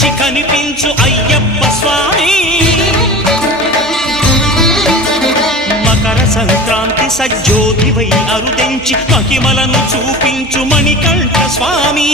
మించి కనిపించు అయ్యప్ప స్వామి మకర సంక్రాంతి సజ్జోతివై అరుదెంచి మహిమలను చూపించు మణికంఠ స్వామి